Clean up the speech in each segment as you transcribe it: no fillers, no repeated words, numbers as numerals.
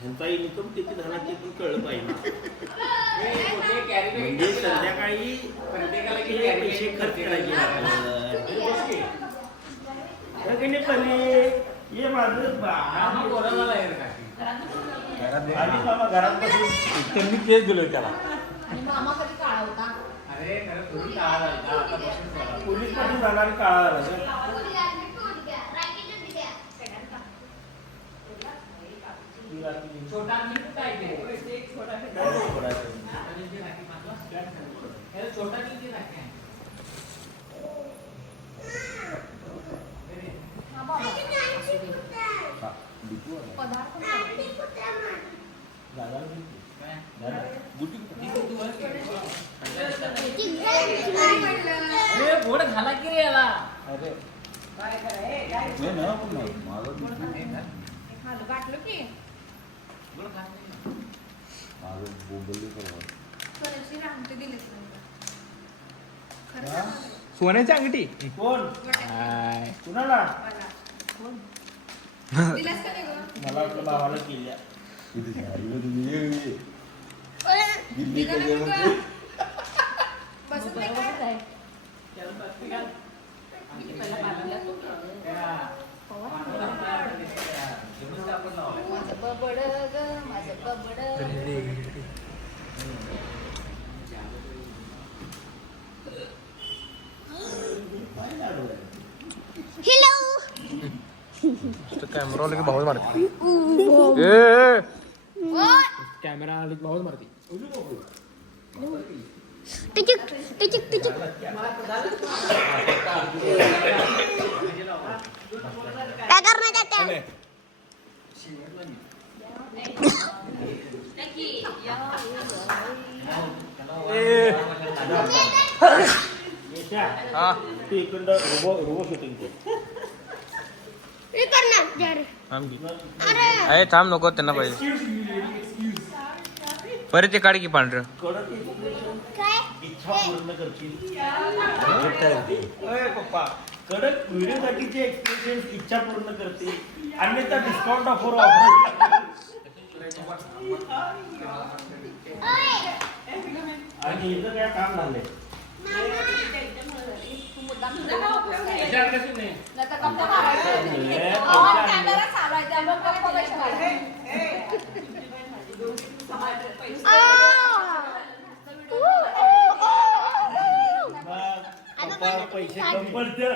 ह्यांचा इन्कम किती झाला ते पण कळलं पाहिजे. म्हणजे संध्याकाळी पैसे खर्च करायचे हे माझं घरात बसून त्यांनी तेच दिलं त्याला. पोलीस मध्ये जाणार काळा झाला. गोड झाला की रे याला. वाटलं की सोन्याची अंगठी कोण कुणाला मला आपल्या भावाला केल्या. कॅमेरा आला की भावच मारते. कॅमेरा आला की भावच मारते. काय करण्यात येते? अरे थांब नको त्यांना पाहिजे. परत ते काढ की पांढरं. इच्छा पूर्ण करतील पप्पा. कडक व्हिडिओसाठीचे एक्सप्रेशन इच्छा पूर्ण करते. अन्यथा डिस्काउंट ऑफर आणि इथं काय काम झालंय. पैसे कम पडते.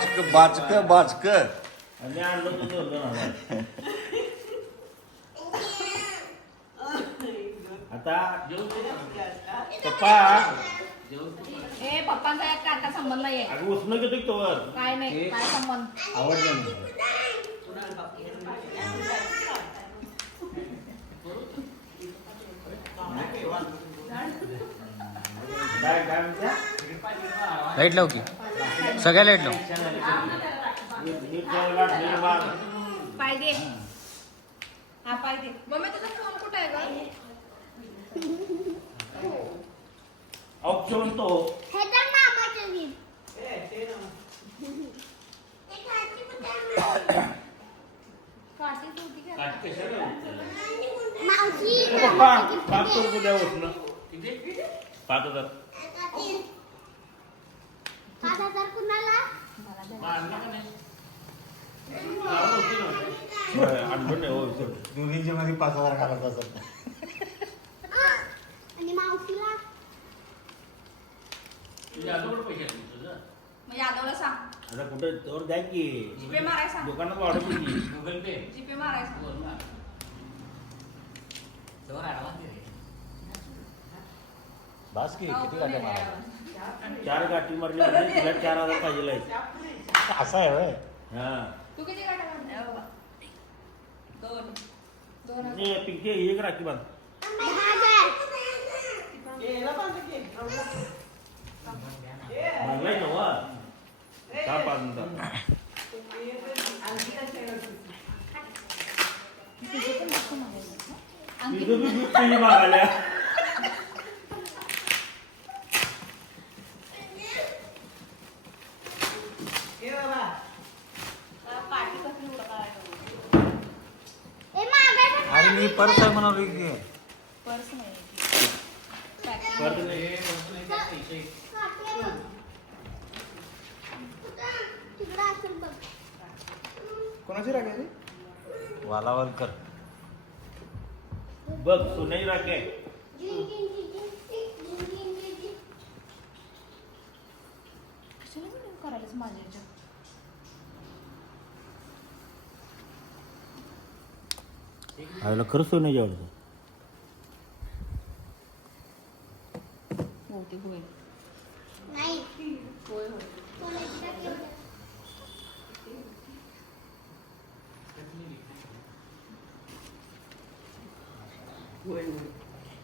बाचक आता पप्पा पप्पांचा एक काटा संबंध नाहीये. अगं उष्ण घेतो की तोवर काय नाही काय संबंध. आवडलं लाईट लाव की सगळ्या लाईट लाव. पाहिजे हा पाहिजे. मम्मी तुझा फोन कुठे आहे ग? ऑप्शन तो पप्पा 500 रुपये द्या उष्ण. 5,000 कुणाला दोघींच्या मध्ये 5,000 घालायचं असत. आणि मावशीला मग यादवला सांग. आता कुठं तोवर द्या की जीपे मारायचा. दुकानात वाढत की गुगल पे जीपे मारायचा. बास की किती गाड्या मारा. 4 गाठी मारल्या म्हणजे तुला 4,000 पाहिजे. असं आहे होय. हा तू किती काटा मारल्या बाबा? 2 पिंके एक राखी बांध. मागलाय नवा का पाजून मागाल्या ए मागे बघ. आणि मी परत आहे म्हणालो की पर्स नाही परत नाही. काटे बघ. कुठं? तिकडं असेल बघ. कोणाची राग आहे ती? वालावलकर बघ सोन्याची राखी आहे. जिंग, जिंग, जिंग, जिंग, जिंग, जिंग, जिंग, जिंग. कशाला मी करायलाच माझ्या ह्याच्यात? आईला खरंच सोन्याची आवडतं. बहुतेक होईल. नाही. होय होय. सोन्याची राखी होती.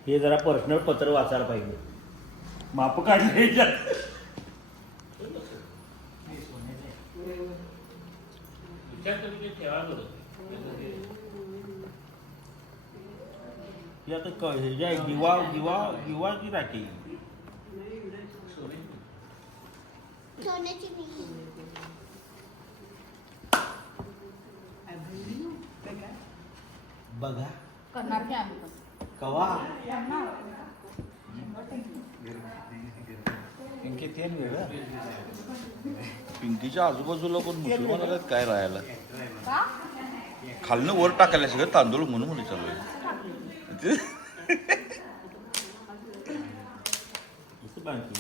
हे जरा पर्सनल पत्र वाचायला पाहिजे. माप काढले ह्याच्यात. हे आता ह्याच्या दिवाची राखी. सोन्याची नाही. बघा करणार की आम्ही पण. कवा पिंकी तेन वेगळं पिंकीच्या आजूबाजूला कोण मुसलमान आल्यात काय राहायला का? खालनं वर टाकायला सगळं तांदूळ म्हणून म्हणून चालू आहे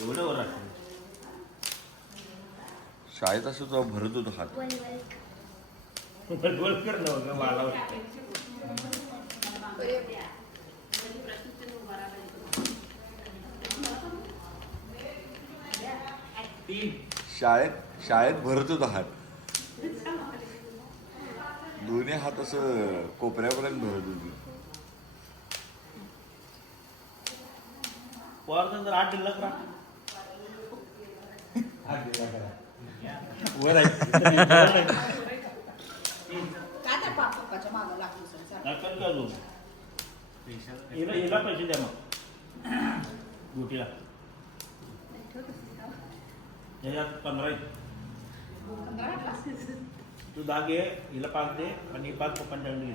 एवढं वर राखी. शाळेत असं तेव्हा भरत होतो हात बडबड कर ना बघा मला. शाळेत भरत होतो हात दोन्ही हात असं कोपऱ्यापर्यंत भरत होती जर 8 दिलं करा. वर आहे. काय त्या पप्पाच्या मागं लागली सर? नका का अजून. हिला पैसे द्या मग ड्युटीला. ह्याच्यात 15 आहेत. तू 10 घे, हिला 5 दे आणि 5 पप्पांच्या घे.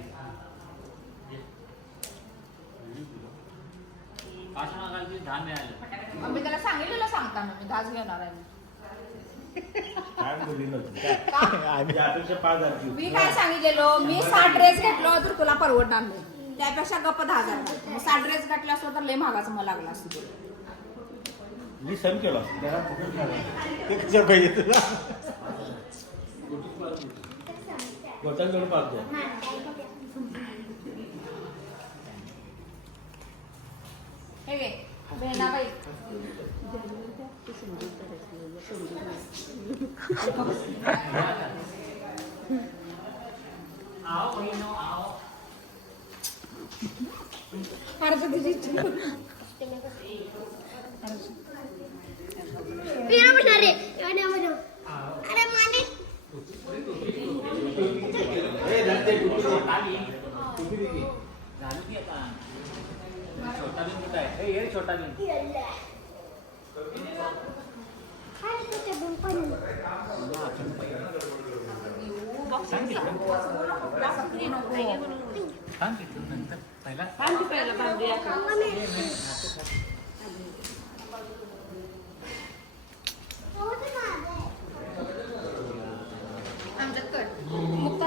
मी त्याला सांगितलेलं सांगताना मी 10 घेणार आहे. काय बोलली नव्हती काय. का? त्यापेक्षा 5,000 ची. मी काय सांगितलेलो मी 60 ड्रेस घेतलो तर तुला परवडणार नाही. त्यापेक्षा गप्प 10,000 घाल. मग 60 ड्रेस घातला असतो तर लय महागाचं मला लागला असतो. मी सम केला. ते कसं पाहिजे तुला गोट्यांकडे 5 द्या. हे घे बहिणाबाई. पिरा बसणार रे. एवढ्या मध्ये. अरे माने. काय ते बंद करून. आमच्यात कट मुक्त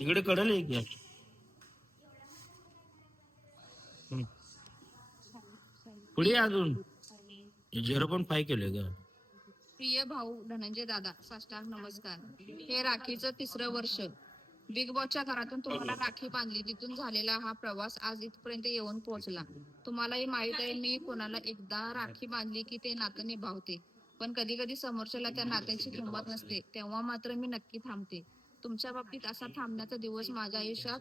इकडे कडल एक घ्या. पुढे अजून 0.5 केले ग. प्रिय भाऊ धनंजय दादा साष्टांग नमस्कार. हे राखीचं 3रं वर्ष. बिग बॉसच्या घरातून तुम्हाला राखी बांधली, तिथून झालेला हा प्रवास आज इथपर्यंत येऊन पोहोचला. तुम्हालाही माहित आहे मी कोणाला एकदा राखी बांधली की ते नातं निभावते, पण कधी कधी समोरच्याला त्या नात्याची किंमत नसते, तेव्हा मात्र मी नक्की थांबते. तुमच्या बाबतीत असा थांबण्याचा दिवस माझ्या आयुष्यात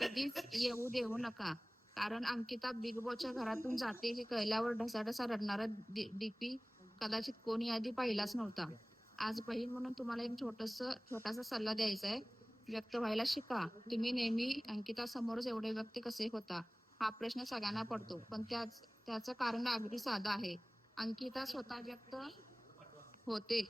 कधीच येऊ देऊ नका. कारण अंकिता बिग बॉसच्या घरातून जाते हे कळल्यावर ढसाढसा रडणारा डीपी कदाचित कोणी आधी पाहिलाच नव्हता. आज बहीण म्हणून तुम्हाला एक छोटासा सल्ला द्यायचा आहे. व्यक्त व्हायला शिका. तुम्ही नेहमी अंकिता समोरच एवढे व्यक्त कसे होता हा प्रश्न सगळ्यांना पडतो, पण त्याचं कारण अगदी साधं आहे. अंकिता स्वतः व्यक्त होते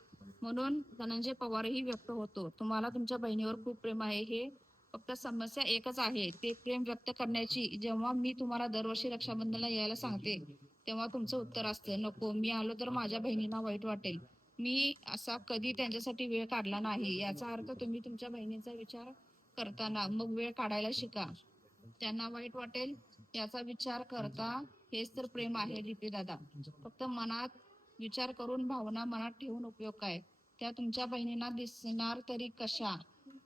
म्हणून धनंजय पवारही व्यक्त होतो. तुम्हाला तुमच्या बहिणीवर खूप प्रेम आहे, हे फक्त समस्या एकच आहे, ते प्रेम व्यक्त करण्याची. जेव्हा मी तुम्हाला दरवर्षी रक्षाबंधनला यायला सांगते तेव्हा तुमचं उत्तर असतं, नको, मी आलो तर माझ्या बहिणींना वाईट वाटेल. मी असा कधी त्यांच्यासाठी वेळ काढला नाही. याचा अर्थ तुम्ही तुमच्या बहिणीचा विचार करताना मग वेळ काढायला शिका. त्यांना वाईट वाटेल याचा विचार करता, हेच तर प्रेम आहे दीपी दादा. फक्त मनात विचार करून भावना मनात ठेवून उपयोग काय? त्या तुमच्या बहिणींना दिसणार तरी कशा?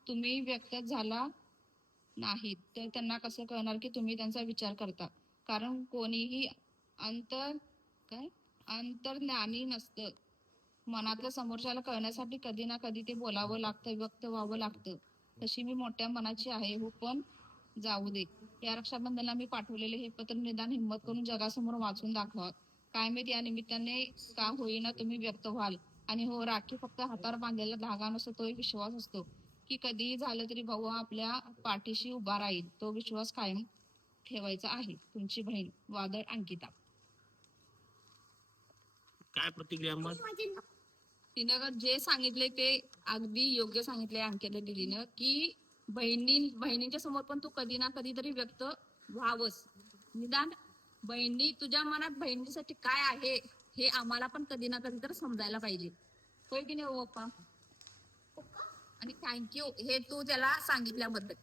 तुम्ही व्यक्त झाला नाहीत तर त्यांना कसं कळणार की तुम्ही त्यांचा विचार करता? कारण कोणीही अंतर्ज्ञानी नसतं. मनातलं समोरच्याला कळण्यासाठी कधी ना कधी ते बोलावं लागतं, व्यक्त व्हावं लागतं. तशी मी मोठ्या मनाची आहे हो, पण जाऊ दे. या रक्षाबंधनला मी पाठवलेले हे पत्र निदान हिंमत करून जगासमोर वाचून दाखवा. काय माहित या निमित्ताने का होईना तुम्ही व्यक्त व्हाल. आणि हो, राखी फक्त हातावर बांधलेला धागा नसतो, तो एक विश्वास असतो की कधीही झालं तरी भाऊ आपल्या पाठीशी उभा राहील. तो विश्वास कायम ठेवायचा आहे. तुमची बहीण वादळ अंकिता. काय प्रतिक्रिया मग? तिनं जे सांगितले ते अगदी योग्य सांगितले अंकिता दिदीनं, की बहिणींच्या समोर पण तू कधी ना कधी तरी व्यक्त व्हावंस. निदान तुझ्या मनात बहिणीसाठी काय आहे हे आम्हाला पण कधी ना कधी तर समजायला पाहिजे. होय की नाही हो पप्पा? आणि थँक्यू हे तू त्याला सांगितल्याबद्दल.